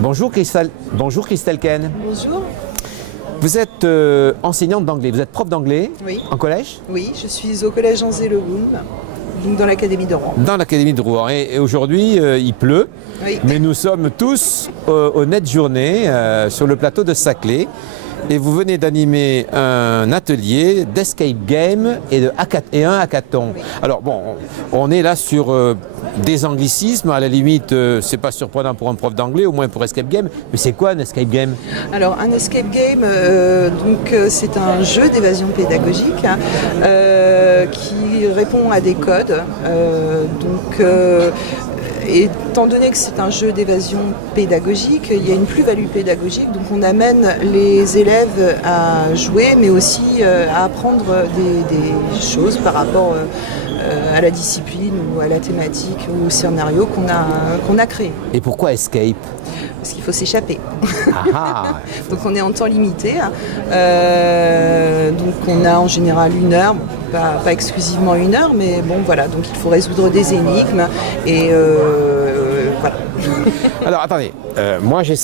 Bonjour Christelle Ken. Bonjour. Vous êtes enseignante d'anglais, vous êtes prof d'anglais Oui. en collège? Oui, je suis au collège Jean Zéleroum, donc dans l'académie de Rouen. Dans l'académie de Rouen. Et aujourd'hui, il pleut, Oui. mais nous sommes tous au Net Journée sur le plateau de Saclay. Et vous venez d'animer un atelier d'escape game et un hackathon. Oui. Alors bon, on est là sur des anglicismes, à la limite, c'est pas surprenant pour un prof d'anglais, au moins pour escape game. Mais c'est quoi un escape game? Alors un escape game, c'est un jeu d'évasion pédagogique qui répond à des codes. Étant donné que c'est un jeu d'évasion pédagogique, il y a une plus-value pédagogique, donc on amène les élèves à jouer, mais aussi à apprendre des choses par rapport à la discipline ou à la thématique ou au scénario qu'on a créé. Et pourquoi escape? Parce qu'il faut s'échapper. Ah. Donc on est en temps limité. Donc on a en général 1 heure, pas exclusivement 1 heure, mais bon voilà, donc il faut résoudre des énigmes et voilà. Alors attendez, moi je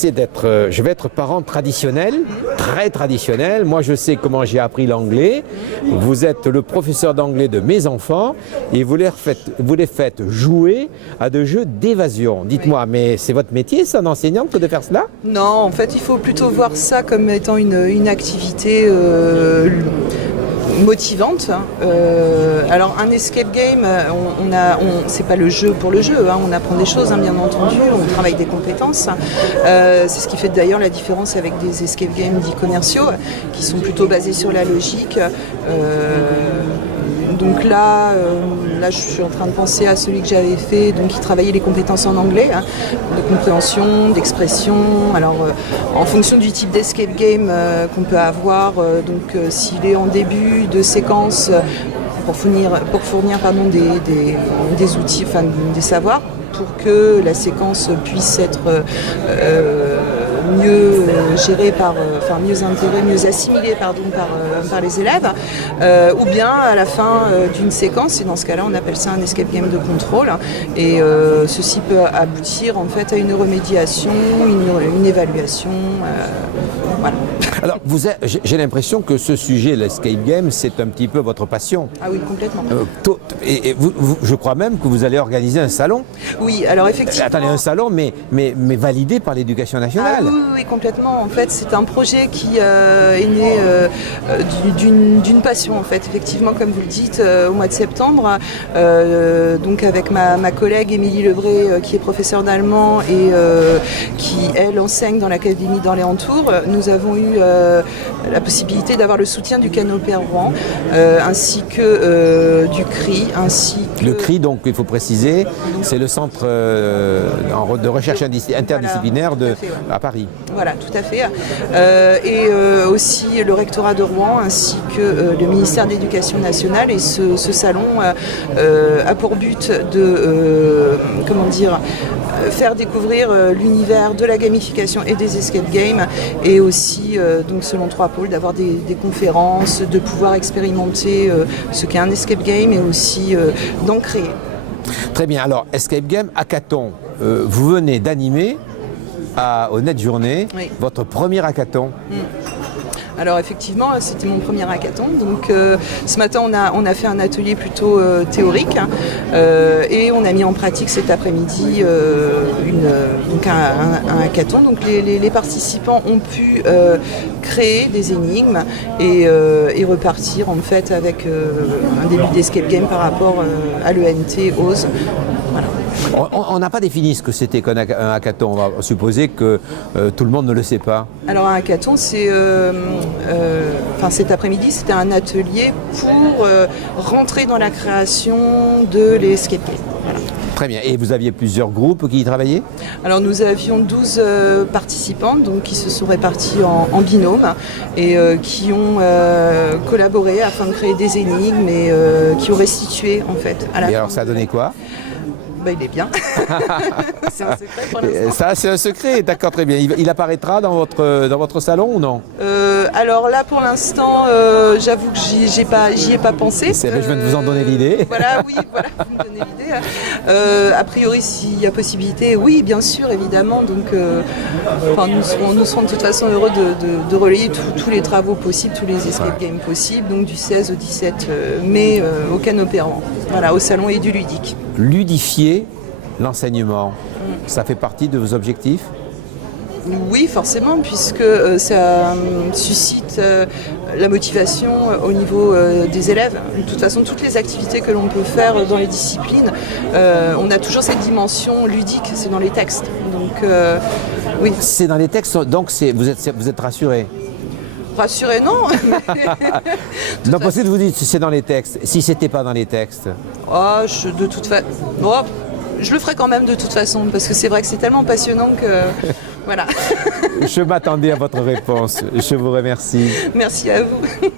vais être parent traditionnel, très traditionnel. Moi je sais comment j'ai appris l'anglais. Vous êtes le professeur d'anglais de mes enfants et vous les faites jouer à des jeux d'évasion. Dites-moi, mais c'est votre métier, ça, d'enseignante, que de faire cela? Non, en fait il faut plutôt voir ça comme étant une activité motivante. Alors un escape game, c'est pas le jeu pour le jeu, on apprend des choses, bien entendu, on travaille des compétences. C'est ce qui fait d'ailleurs la différence avec des escape games dits commerciaux, qui sont plutôt basés sur la logique. Donc là, je suis en train de penser à celui que j'avais fait, donc qui travaillait les compétences en anglais, de compréhension, d'expression. Alors, en fonction du type d'escape game qu'on peut avoir, s'il est en début de séquence pour fournir des outils, enfin des savoirs, pour que la séquence puisse être mieux gérée mieux intégrée, mieux assimilée par les élèves, ou bien à la fin d'une séquence, et dans ce cas-là on appelle ça un escape game de contrôle, et ceci peut aboutir en fait à une remédiation, une évaluation, voilà. Alors j'ai l'impression que ce sujet, l'escape game, c'est un petit peu votre passion. Ah oui, complètement. Et je crois même que vous allez organiser un salon. Oui, alors effectivement. Attendez, un salon, mais validé par l'Éducation nationale. Ah, oui, complètement. En fait, c'est un projet qui est né d'une passion, en fait. Effectivement, comme vous le dites, au mois de septembre, donc avec ma collègue Émilie Lebré, qui est professeure d'allemand et qui, elle, enseigne dans l'Académie d'Orléans-Tours, nous avons eu la possibilité d'avoir le soutien du Canopé Rouen, ainsi que du CRI, Le CRI, donc, il faut préciser, c'est le centre de recherche interdisciplinaire à Paris. Voilà, tout à fait. Et aussi le rectorat de Rouen, ainsi que le ministère de l'Éducation nationale. Et ce salon a pour but de faire découvrir l'univers de la gamification et des escape games, et aussi, donc selon 3 pôles, d'avoir des conférences, de pouvoir expérimenter ce qu'est un escape game et aussi d'en créer. Très bien. Alors, escape game, hackathon, vous venez d'animer au Net Journée, oui, votre premier hackathon. Alors effectivement, c'était mon premier hackathon. Donc ce matin, on a fait un atelier plutôt théorique, et on a mis en pratique cet après-midi un hackathon. Donc les participants ont pu créer des énigmes et repartir en fait avec un début d'escape game par rapport à l'ENT OSE. Voilà. On n'a pas défini ce que c'était qu'un hackathon. On va supposer que tout le monde ne le sait pas. Alors un hackathon, cet après-midi, c'était un atelier pour rentrer dans la création de l'escape game. Voilà. Très bien. Et vous aviez plusieurs groupes qui y travaillaient? Alors nous avions 12 participants, donc, qui se sont répartis en binôme et qui ont collaboré afin de créer des énigmes et qui ont restitué en fait à la fin. Et alors ça a donné quoi? Il est bien. C'est un secret pour l'instant. Ça, c'est un secret, d'accord, très bien. Il apparaîtra dans votre salon ou non? Alors là, pour l'instant, j'avoue que j'y ai pas pensé. Je viens de vous en donner l'idée. Voilà, oui, voilà, vous me donnez l'idée. A priori, s'il y a possibilité, oui, bien sûr, évidemment. Donc, nous serons de toute façon heureux de relayer tous les travaux possibles, tous les escape games possibles, donc du 16 au 17 mai au Canopé Rouen, voilà, au salon et du ludique. Ludifier l'enseignement, ça fait partie de vos objectifs? Oui, forcément, puisque ça suscite la motivation au niveau des élèves. De toute façon, toutes les activités que l'on peut faire dans les disciplines, on a toujours cette dimension ludique, c'est dans les textes. Donc, oui. C'est dans les textes, donc vous êtes rassuré? Rassuré, non. Non, parce que vous dites c'est dans les textes. Si c'était pas dans les textes? De toute façon, je le ferai quand même de toute façon, parce que c'est vrai que c'est tellement passionnant que... Voilà. Je m'attendais à votre réponse. Je vous remercie. Merci à vous.